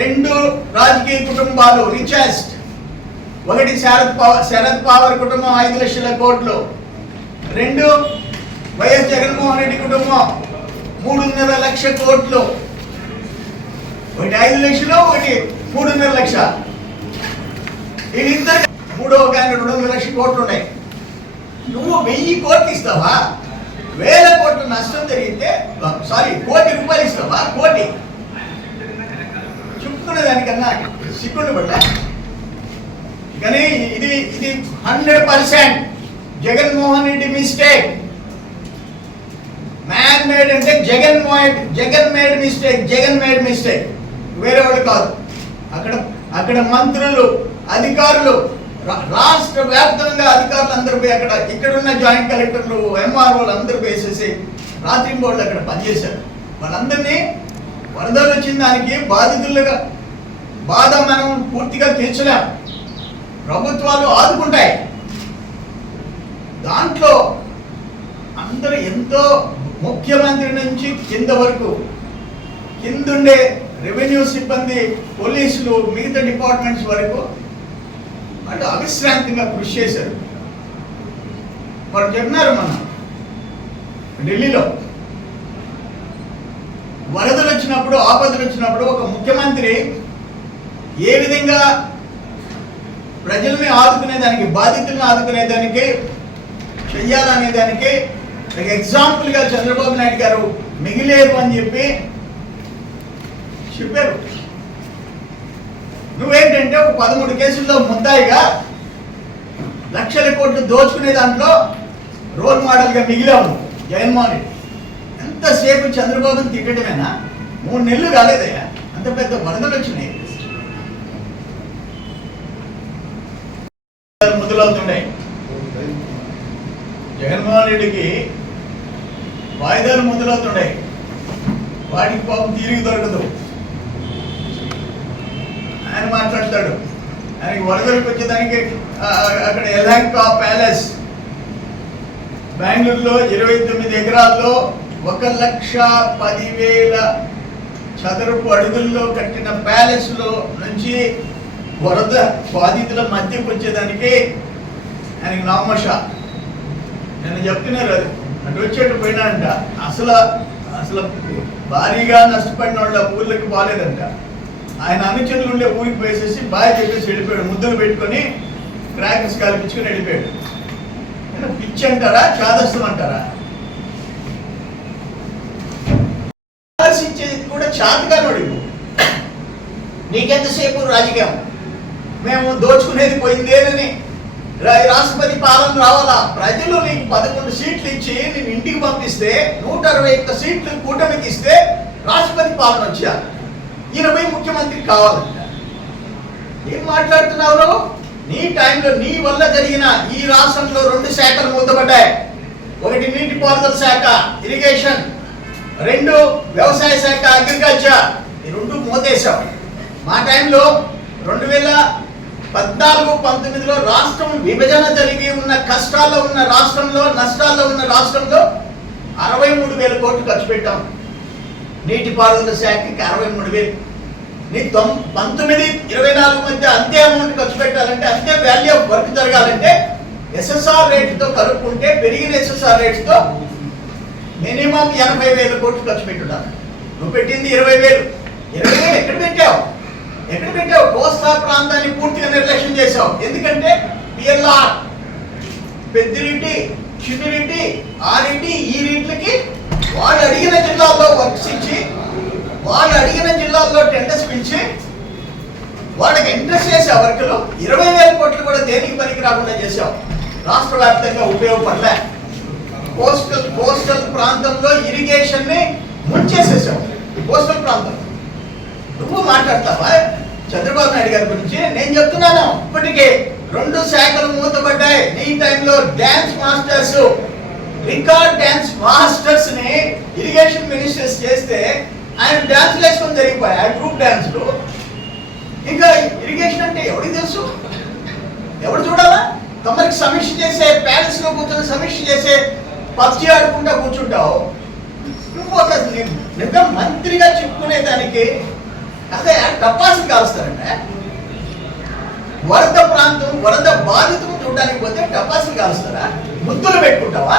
రెండు రాజకీయ కుటుంబాలు రిచెస్ట్ ఒకటి శరద్ పవర్ శరద్ పవార్ కుటుంబం ఐదు లక్షల కోట్లు. రెండు వైఎస్ జగన్మోహన్ రెడ్డి కుటుంబం మూడున్నర లక్ష కోట్లు. ఒకటి ఐదు లక్షలు ఒకటి మూడున్నర లక్ష. వీళ్ళిద్దరు మూడో కానీ వందల లక్షల కోట్లు ఉన్నాయి. నువ్వు వెయ్యి కోట్లు ఇస్తావా? వేల కోట్ల నష్టం జరిగితే సారీ కోటి రూపాయలు ఇస్తావా? కోటి. చెప్పుకునే దానికన్నా సిగ్గుండు పడ్డా? కానీ ఇది ఇది hundred percent Jaganmohan Reddy mistake. Man made అంటే Jagan Mohan Jagan made mistake Jagan made mistake. వేరే వాడు కాదు. అక్కడ అక్కడ మంత్రులు అధికారులు రాష్ట్ర వ్యాప్తంగా అధికారులు అందరూ పోయి అక్కడ ఇక్కడున్న జాయింట్ కలెక్టర్లు ఎంఆర్ఓలు అందరూ వేసేసి రాత్రి బోర్డులు అక్కడ పనిచేశారు. వాళ్ళందరినీ వరదలు వచ్చిన దానికి బాధితులుగా బాధ మనం పూర్తిగా తీర్చలేం. ప్రభుత్వాలు ఆదుకుంటాయి. దాంట్లో అందరూ ఎంతో ముఖ్యమంత్రి నుంచి కింద వరకు కిందుండే రెవెన్యూ సిబ్బంది పోలీసులు మిగతా డిపార్ట్మెంట్స్ వరకు వాళ్ళు అవిశ్రాంతిగా కృషి చేశారు. వారు చెప్పినారు మన ఢిల్లీలో. వరదలు వచ్చినప్పుడు ఆపదలు వచ్చినప్పుడు ఒక ముఖ్యమంత్రి ఏ విధంగా ప్రజల్ని ఆదుకునే దానికి బాధితులను ఆదుకునే దానికి చెయ్యాలనే దానికి ఒక ఎగ్జాంపుల్గా చంద్రబాబు నాయుడు గారు మిగిలేరు అని చెప్పి చెప్పారు. నువ్వేంటంటే ఒక పదమూడు కేసుల్లో ముద్దాయిగా లక్షల కోట్లు దోచుకునే దాంట్లో రోల్ మోడల్గా మిగిలావు జగన్మోహన్ రెడ్డి. ఎంతసేపు చంద్రబాబుని తిట్టడమేనా? మూడు నెలలు కాలేదయ్యా. అంత పెద్ద వరదలు వచ్చినాయి. మొదలవుతున్నాయి జగన్మోహన్ రెడ్డికి వాయిదాలు మొదలవుతున్నాయి వాడికి పాపం తీరిగి దొరకదు. ఆయన మాట్లాడతాడు. ఆయనకి వరదలకు వచ్చేదానికి అక్కడ ఎలాంకా ప్యాలెస్? బెంగళూరులో ఇరవై తొమ్మిది ఎకరాల్లో ఒక లక్ష పదివేల చదరపు అడుగుల్లో కట్టిన ప్యాలెస్లో నుంచి వరద బాధితుల మధ్యకు వచ్చేదానికి ఆయనకి నామోష నేను చెప్తున్నారు అది. అటు వచ్చేట్టు పోయినాడంట. అసలు అసలు భారీగా నష్టపడిన వాళ్ళ ఊర్లకు బాగాలేదంట ఆయన అనుచరులు ఉండే ఊరికి వేసేసి బాయ్ చెప్పేసి వెళ్ళిపోయాడు. ముద్దులు పెట్టుకొని క్రాకర్స్ కల్పించుకొని వెళ్ళిపోయాడు. పిచ్చి అంటారా చాదస్తం అంటారా? ఆలోచించేది కూడా చాతగానోడి నీకెంతసేపు రాజకీయం? మేము దోచుకునేది పోయిందేనని. రాష్ట్రపతి పాలన రావాలా? ప్రజలు నీకు పదకొండు సీట్లు ఇచ్చి నేను ఇంటికి పంపిస్తే నూట అరవై ఒక్క సీట్లు కూటమికి ఇస్తే రాష్ట్రపతి పాలన వచ్చారు ఇరవై ముఖ్యమంత్రి కావాలంట. ఏం మాట్లాడుతున్నావు నీ టైంలో నీ వల్ల జరిగిన ఈ రాష్ట్రంలో రెండు శాఖలు మూతపడ్డాయి. ఒకటి నీటిపారుదల శాఖ ఇరిగేషన్. రెండు వ్యవసాయ శాఖ అగ్రికల్చర్. ఈ రెండు మూతేశాం. మా టైంలో రెండు వేల పద్నాలుగు పంతొమ్మిదిలో రాష్ట్రం విభజన జరిగి ఉన్న కష్టాల్లో ఉన్న రాష్ట్రంలో నష్టాల్లో ఉన్న రాష్ట్రంలో అరవై మూడు వేల కోట్లు ఖర్చు పెట్టాం. నీటిపారుదల శాఖకి అరవై మూడు వేలు. నీ తొం పంతొమ్మిది ఇరవై నాలుగు మధ్య అంతే అమౌంట్ ఖర్చు పెట్టాలంటే అంతే వాల్యూ ఆఫ్ వర్క్ జరగాలంటే ఎస్ఎస్ఆర్ రేట్తో కలుపుకుంటే పెరిగిన ఎస్ఎస్ఆర్ రేట్స్తో మినిమం ఎనభై వేల కోట్లు ఖర్చు పెట్టున్నారు నువ్వు పెట్టింది ఇరవై వేలు. ఇరవై వేలు ఎక్కడ పెట్టావు? ఎక్కడ పెట్టావు కోస్తా ప్రాంతాన్ని పూర్తిగా నిర్లక్ష్యం చేశావు ఎందుకంటే పిఎల్ఆర్ పెద్దిరెడ్డి చిన్నిరెడ్డి ఆరెడ్డి ఈ రెడ్లకి వాళ్ళు అడిగిన జిల్లాల్లో వర్క్స్ ఇచ్చి వాళ్ళు అడిగిన జిల్లాల్లో టెండర్స్ పిలిచి వాళ్ళకి ఇంట్రెస్ట్ చేసే వర్క్లో ఇరవై వేల కోట్లు కూడా దేనికి పనికి రాకుండా చేశావు రాష్ట్ర వ్యాప్తంగా ఉపయోగపడలే. కోస్టల్ కోస్టల్ ప్రాంతంలో ఇరిగేషన్ని ముంచేసేసావు కోస్టల్ ప్రాంతం. నువ్వు మాట్లాడతావా? చంద్రబాబు నాయుడు గారి గురించి నేను చెప్తున్నాను. ఇప్పటికే రెండు శాఖలు మూతపడ్డాయి. నీ టైంలో డ్యాన్స్ మాస్టర్స్ రికార్డ్ డ్యాన్స్ మాస్టర్స్ని ఇరిగేషన్ మినిస్టర్స్ చేస్తే ఆయన డ్యాన్స్ వేసుకొని జరిగిపోయాయి. గ్రూప్ డ్యాన్స్లు. ఇంకా ఇరిగేషన్ అంటే ఎవరికి తెలుసు? ఎవరు చూడాలా? తమరికి సమీక్ష చేసే ప్యాలెస్లో కూర్చొని సమీక్ష చేసే పబ్జి ఆడుకుంటా కూర్చుంటావు. నువ్వు ఒక మంత్రిగా చెప్పుకునే దానికి అదే టపాసులు కాలుస్తారంటే వరద ప్రాంతం వరద బాధితులు చూడడానికి పోతే టపాసులు కాలుస్తారా? ముద్దులు పెట్టుకుంటావా?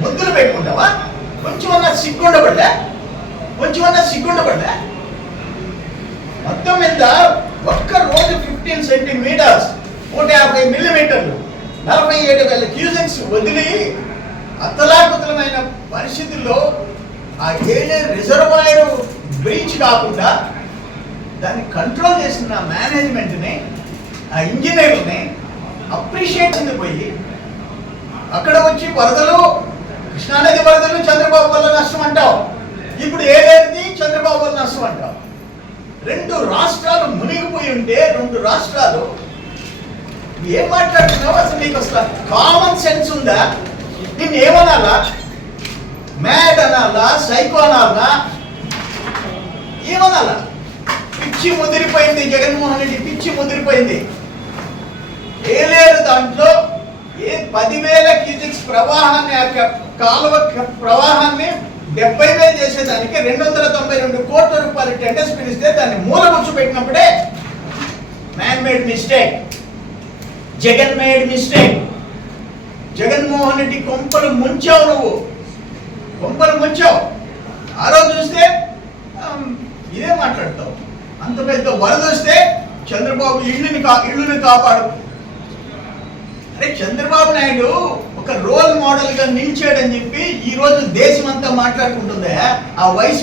ముద్దులు పెట్టుకుంటావా? కొంచెం అన్న సిగ్గుండబడ్డా కొంచెం అన్న సిగ్గుండబడ్డా మొత్తం మీద ఒక్క రోజు ఫిఫ్టీన్ సెంటీమీటర్స్ నూట యాభై మిల్లీమీటర్లు నలభై ఏడు వేల క్యూసెక్స్ వదిలి అతలాకుతలమైన పరిస్థితుల్లో ఆ ఏడే రిజర్వాయర్ బ్రీచ్ కాకుండా దాన్ని కంట్రోల్ చేసిన మేనేజ్మెంట్ని ఆ ఇంజనీర్ని అప్రిషియేట్ పోయి అక్కడ వచ్చి వరదలు కృష్ణానది వరదలు చంద్రబాబు వల్ల నష్టం అంటావు. ఇప్పుడు ఏదైంది? చంద్రబాబు వల్ల నష్టం అంటావు. రెండు రాష్ట్రాలు మునిగిపోయి ఉంటే రెండు రాష్ట్రాలు ఏం మాట్లాడుతున్నావు? అసలు నీకు అసలు కామన్ సెన్స్ ఉందా? నిన్ను ఏమనాలా? మ్యాడ్ అనాలా? సైకో అనాలా? ఏమనాలా? పిచ్చి ముదిరిపోయింది. జగన్మోహన్ రెడ్డి పిచ్చి ముదిరిపోయింది. ఏలేరు దాంట్లో. ఏ పదివేల క్యూజిక్స్ ప్రవాహాన్ని ఆ కాలువ ప్రవాహాన్ని డెబ్బై వేలు చేసేదానికి రెండు వందల తొంభై రెండు కోట్ల రూపాయలు టెండర్స్ పిలిస్తే దాన్ని మూలగుచ్చు పెట్టినప్పుడే man made mistake Jagan made mistake Jaganmohan Reddy కొంపలు ముంచావు నువ్వు. కొంపలు ముంచావు. ఆ రోజు చూస్తే ఇదే మాట్లాడతావు. అంత పెద్ద వరద వస్తే చంద్రబాబు ఇళ్ళుని కా ఇళ్ళని కాపాడు. అరే చంద్రబాబు నాయుడు ఒక రోల్ మోడల్గా నిలిచాడని చెప్పి ఈ రోజు దేశం అంతా మాట్లాడుకుంటుందే? ఆ వయసు